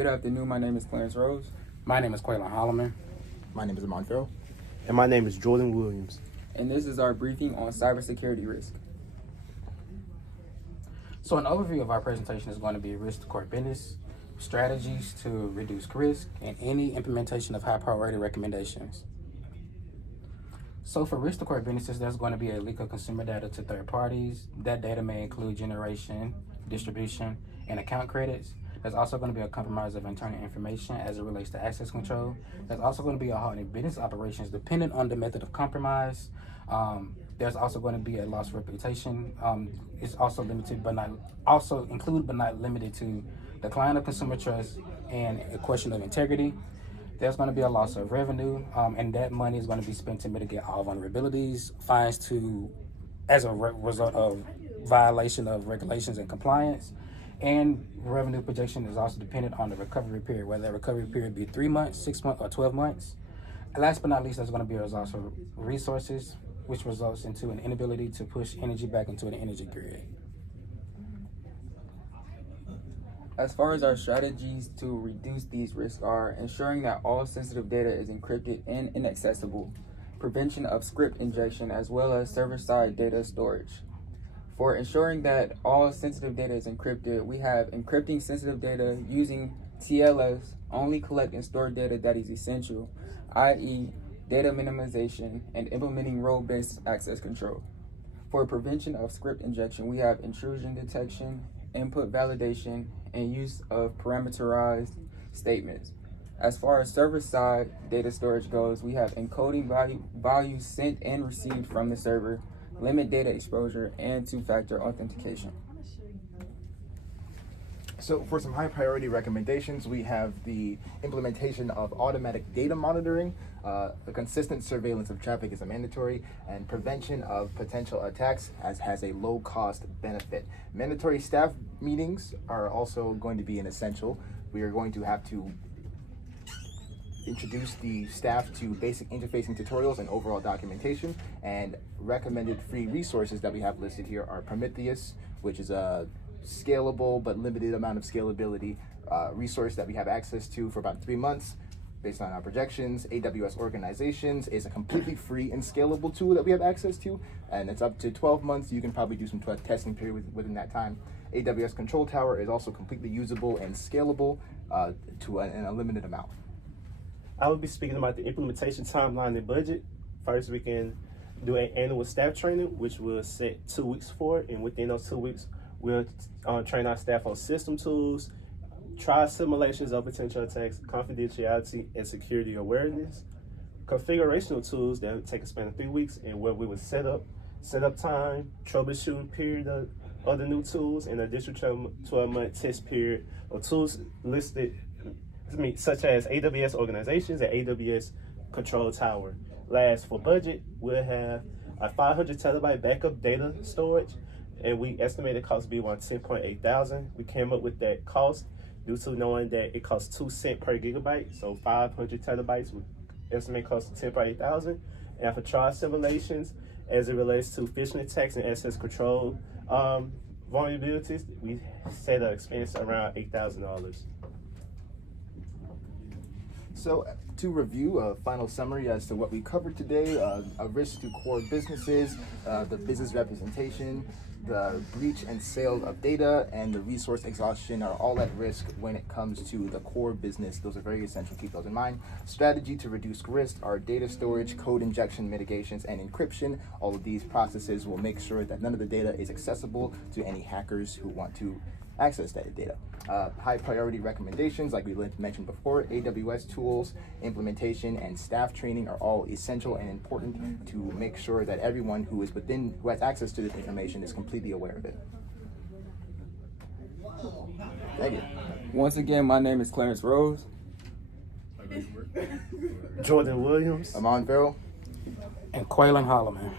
Good afternoon. My name is Clarence Rose. My name is Quaylen Holloman. My name is Amon Farrell. And my name is Jordan Williams. And this is our briefing on cybersecurity risk. So an overview of our presentation is going to be risk to core business, strategies to reduce risk, and any implementation of high priority recommendations. So for risk to core businesses, there's going to be a leak of consumer data to third parties. That data may include generation, distribution, and account credits. There's also going to be a compromise of internal information as it relates to access control. There's also going to be a halt in business operations dependent on the method of compromise. There's also going to be a loss of reputation. It's also limited but not also included but not limited to decline of consumer trust and a question of integrity. There's going to be a loss of revenue, and that money is going to be spent to mitigate all vulnerabilities, fines as a result of violation of regulations and compliance. And revenue projection is also dependent on the recovery period, whether that recovery period be 3 months, 6 months, or 12 months. And last but not least, there's going to be a loss of resources, which results into an inability to push energy back into an energy grid. As far as our strategies to reduce these risks are ensuring that all sensitive data is encrypted and inaccessible, prevention of script injection, as well as server-side data storage. For ensuring that all sensitive data is encrypted, we have encrypting sensitive data using TLS, only collect and store data that is essential, i.e. data minimization, and implementing role-based access control. For prevention of script injection, we have intrusion detection, input validation, and use of parameterized statements. As far as server-side data storage goes, we have encoding value sent and received from the server, limit data exposure, and two-factor authentication. So for some high priority recommendations, we have the implementation of automatic data monitoring, the consistent surveillance of traffic is a mandatory, and prevention of potential attacks has a low cost benefit. Mandatory staff meetings are also going to be an essential. We are going to have to introduce the staff to basic interfacing tutorials and overall documentation, and recommended free resources that we have listed here are Prometheus, which is a scalable but limited amount of scalability resource that we have access to for about 3 months based on our projections. AWS Organizations is a completely free and scalable tool that we have access to, and it's up to 12 months. You can probably do some testing period within that time. AWS Control Tower is also completely usable and scalable to an unlimited amount. I will be speaking about the implementation timeline and budget. First, we can do an annual staff training, which we'll set 2 weeks for, and within those 2 weeks, we'll train our staff on system tools, try simulations of potential attacks, confidentiality, and security awareness. Configurational tools that would take a span of 3 weeks, and where we would set up time, troubleshooting period of the new tools, and additional 12-month test period of tools listed, such as AWS Organizations and AWS Control Tower. Last, for budget, we'll have a 500 terabyte backup data storage, and we estimated cost to be around $10,800. We came up with that cost due to knowing that it costs 2 cents per gigabyte, so 500 terabytes would estimate cost to $10,800. And for trial simulations, as it relates to phishing attacks and access control vulnerabilities, we set an expense around $8,000. So to review a final summary as to what we covered today, a risk to core businesses, the business representation, the breach and sale of data, and the resource exhaustion are all at risk when it comes to the core business. Those are very essential. Keep those in mind. Strategy to reduce risk are data storage, code injection mitigations, and encryption. All of these processes will make sure that none of the data is accessible to any hackers who want to access that data. High priority recommendations, like we mentioned before, AWS tools, implementation, and staff training are all essential and important to make sure that everyone who has access to this information is completely aware of it. Thank you. Once again, my name is Clarence Rose. Jordan Williams. Amon Farrell. And Quaylen Holloman.